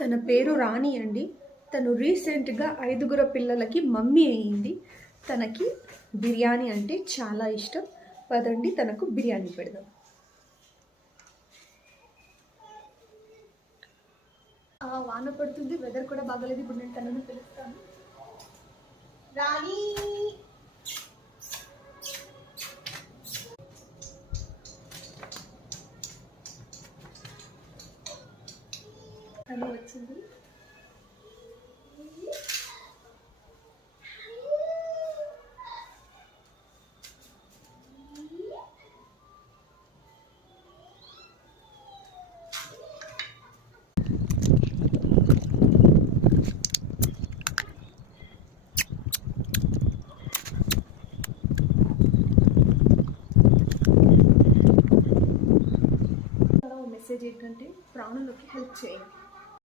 తన పేరు రాణి అండి. తను రీసెంట్గా 5 పిల్లలకి మమ్మీ అయ్యింది. తనకి బిర్యానీ అంటే చాలా ఇష్టం. పదండి తనకు బిర్యానీ పెడదాం. వాన పడుతుంది, వెదర్ కూడా బాగాలేదు. ఇప్పుడు నేను తనను పిలుస్తాను. రాణి తను వచ్చింది. మెసేజ్ ఏంటంటే ప్రాణులకి హెల్ప్ చేయండి.